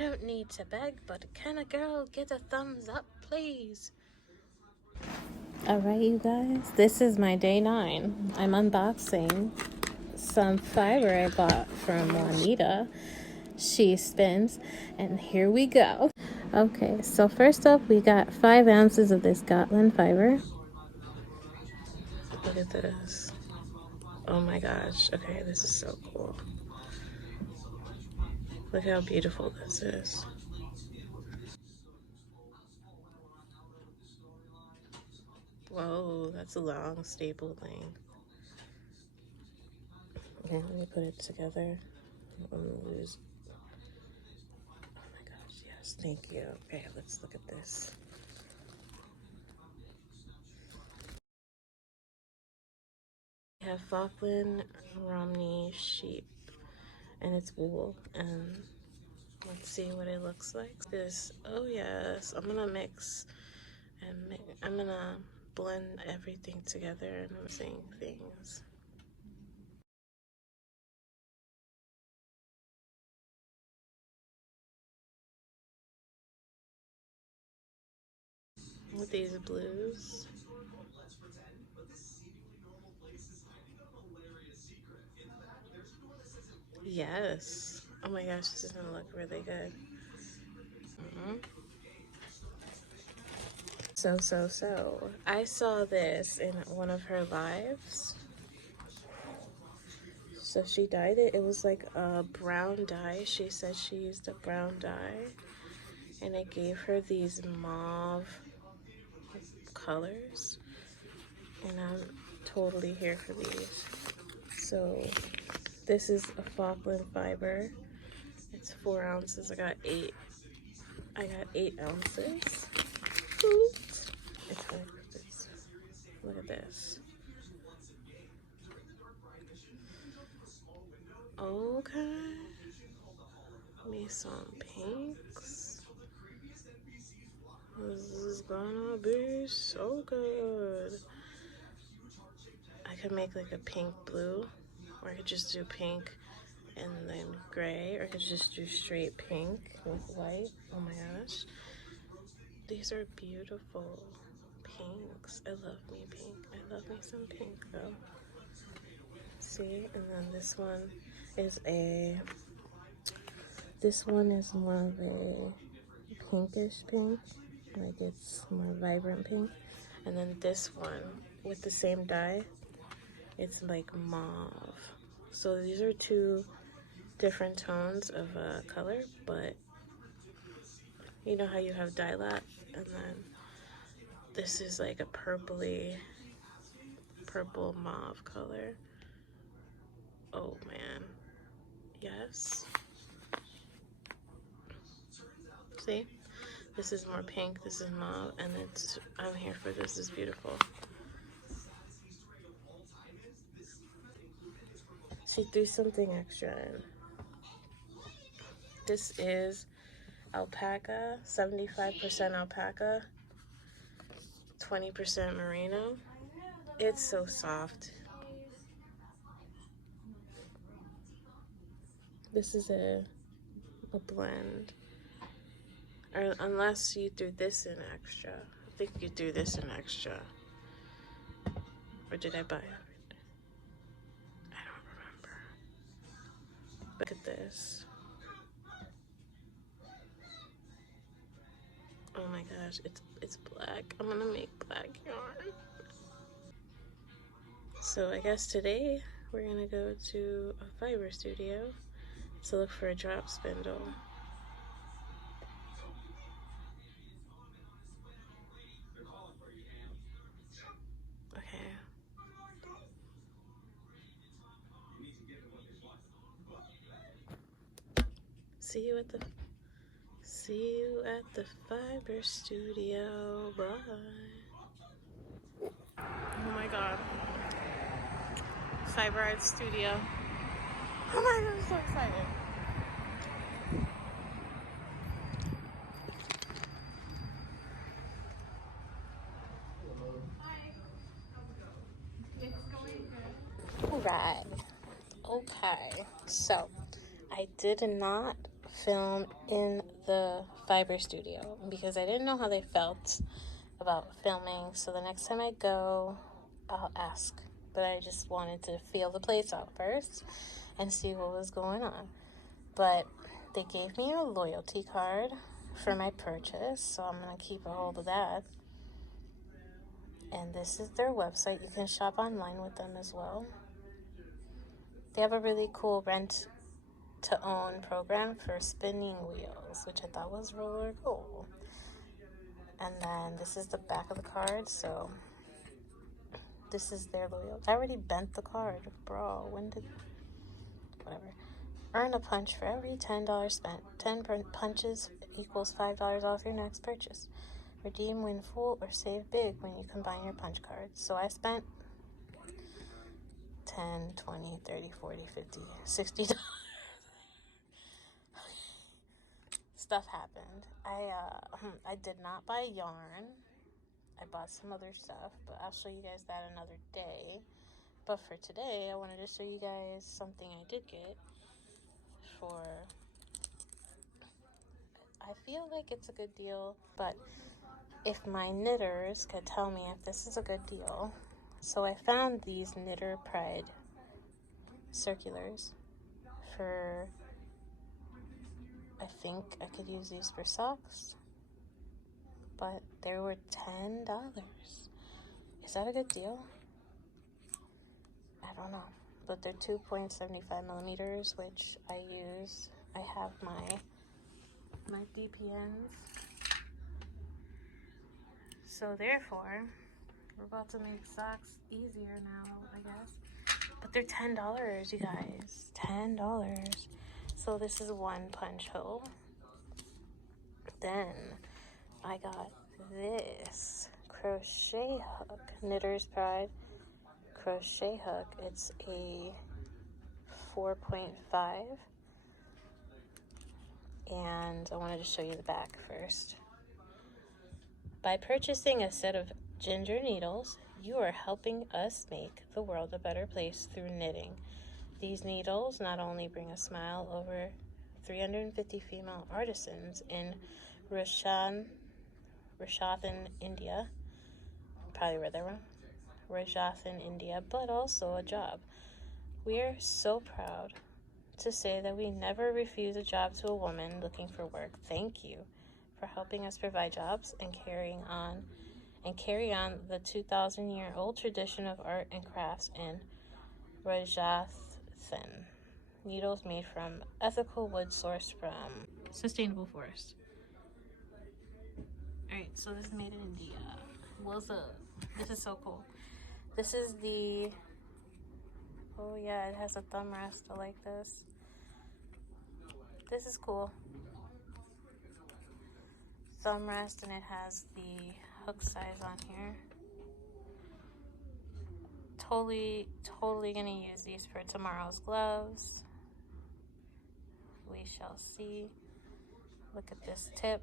don't need to beg, but can a girl get a thumbs up, please? Alright, you guys, this is my day 9. I'm unboxing some fiber I bought from Juanita. She spins, and here we go. Okay, so first up, we got 5 ounces of this Gotland fiber. Look at this. Oh my gosh. Okay, this is so cool. Look how beautiful this is. Whoa, that's a long staple thing. Okay, let me put it together. I'm gonna lose. Oh my gosh, yes, thank you. Okay, let's look at this. We have Falkland Romney sheep, and it's wool, and let's see what it looks like. This, oh yes, I'm gonna mix and I'm gonna blend everything together, and I'm saying things. With these blues. Yes. Oh my gosh, this is gonna look really good. So, I saw this in one of her lives. So she dyed it. It was like a brown dye. She said she used a brown dye. And it gave her these mauve colors. And I'm totally here for these. So this is a Falkland fiber. It's 4 ounces. I got 8 ounces. Oops. It's like this. Look at this. Okay. Me some pinks. This is gonna be so good. I could make like a pink blue, or I could just do pink and then gray, or I could just do straight pink with white. Oh my gosh. These are beautiful pinks. I love me pink. I love me some pink though. See, and then this one is more of a pinkish pink, like it's more vibrant pink. And then this one with the same dye, it's like mauve. So these are 2 different tones of color, but you know how you have dye lap, and then this is like a purple mauve color. Oh man, yes. See, this is more pink, this is mauve, and I'm here for this. Is beautiful. See, do something extra in. This is alpaca, 75% alpaca, 20% merino. It's so soft. This is a blend. Or unless you threw this in extra. I think you threw this in extra. Or did I buy it? I don't remember. Look at this. Oh my gosh, it's black. I'm gonna make black yarn. So I guess today we're gonna go to a fiber studio to look for a drop spindle. Okay. See you at the fiber studio. Bye. Oh my god. Fiber Art Studio. Oh my god, I'm so excited. Alright. Okay. So I did not film in the fiber studio because I didn't know how they felt about filming. So the next time I go, I'll ask. But I just wanted to feel the place out first and see what was going on. But they gave me a loyalty card for my purchase, so I'm going to keep a hold of that. And this is their website. You can shop online with them as well. They have a really cool rent-to-own program for spinning wheels, which I thought was really cool. And then this is the back of the card, so this is their loyalty. I already bent the card, bro. Whatever. Earn a punch for every $10 spent. 10 punches equals $5 off your next purchase. Redeem, win full, or save big when you combine your punch cards. So I spent 10, 20, 30, 40, 50, $60. Stuff happened. I did not buy yarn. I bought some other stuff, but I'll show you guys that another day. But for today, I wanted to show you guys something I did get for... I feel like it's a good deal, but if my knitters could tell me if this is a good deal. So I found these Knitter Pride circulars for, I think I could use these for socks, but they were $10. Is that a good deal? I don't know, but they're 2.75 millimeters, which I use. I have my DPNs. So therefore, we're about to make socks easier now, I guess. But they're $10, you guys. $10. So this is one punch hole. Then I got this crochet hook, Knitter's Pride crochet hook. It's a 4.5. And I wanted to show you the back first. By purchasing a set of ginger needles, you are helping us make the world a better place through knitting. These needles not only bring a smile over 350 female artisans in Rajasthan, India, probably read that wrong, Rajasthan, India, but also a job. We're so proud to say that we never refuse a job to a woman looking for work. Thank you for helping us provide jobs and carry on the 2,000-year-old tradition of art and crafts in Rajasthan. Needles made from ethical wood sourced from sustainable forest. Alright, so this is made in India. What's up? This is so cool. This is the... Oh yeah, it has a thumb rest. I like this. This is cool. Thumb rest, and it has the hook size on here. Totally gonna use these for tomorrow's gloves. We shall see. Look at this tip.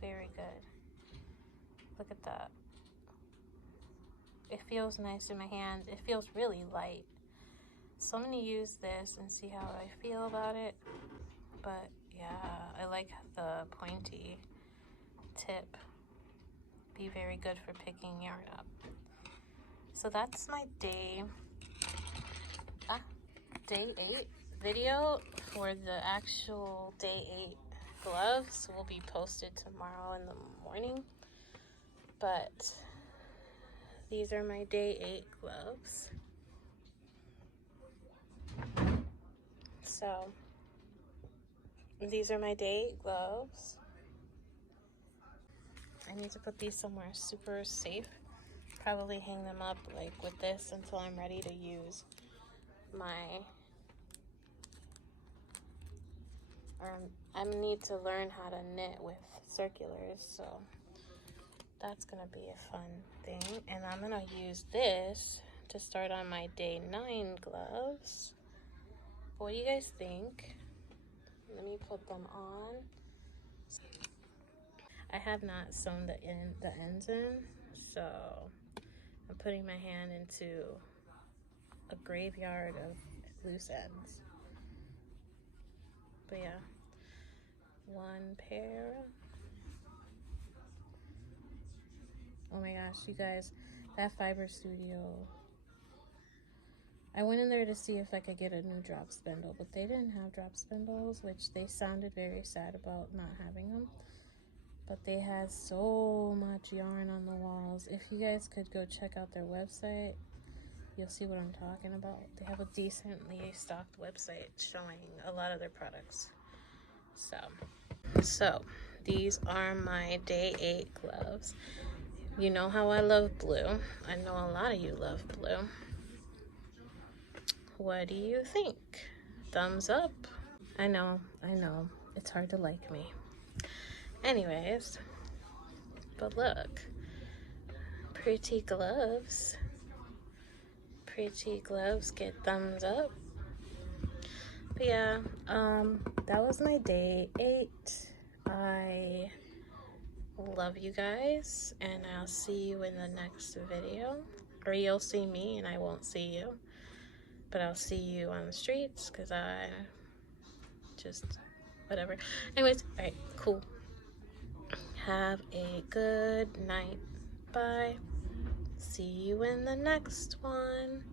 Very good. Look at that. It feels nice in my hand. It feels really light. So I'm gonna use this and see how I feel about it. But yeah, I like the pointy tip. Be very good for picking yarn up. So that's my day 8 video. For the actual day 8 gloves will be posted tomorrow in the morning. But these are my day 8 gloves. So these are my day 8 gloves. I need to put these somewhere super safe. Probably hang them up like with this until I'm ready to use my... I need to learn how to knit with circulars, so that's gonna be a fun thing. And I'm gonna use this to start on my day 9 gloves. What do you guys think? Let me put them on. I have not sewn the ends in, so I'm putting my hand into a graveyard of loose ends. But yeah, one pair. Oh my gosh, you guys, that Fiber Studio. I went in there to see if I could get a new drop spindle, but they didn't have drop spindles, which they sounded very sad about not having them. But they had so much yarn on the walls. If you guys could go check out their website, you'll see what I'm talking about. They have a decently stocked website showing a lot of their products. So these are my day 8 gloves. You know how I love blue. I know a lot of you love blue. What do you think? Thumbs up? I know, it's hard to like me. Anyways, but look, pretty gloves. Pretty gloves get thumbs up. But yeah, that was my day 8. I love you guys, and I'll see you in the next video. Or you'll see me and I won't see you. But I'll see you on the streets because I just, whatever. Anyways, alright, cool. Have a good night. Bye. See you in the next one.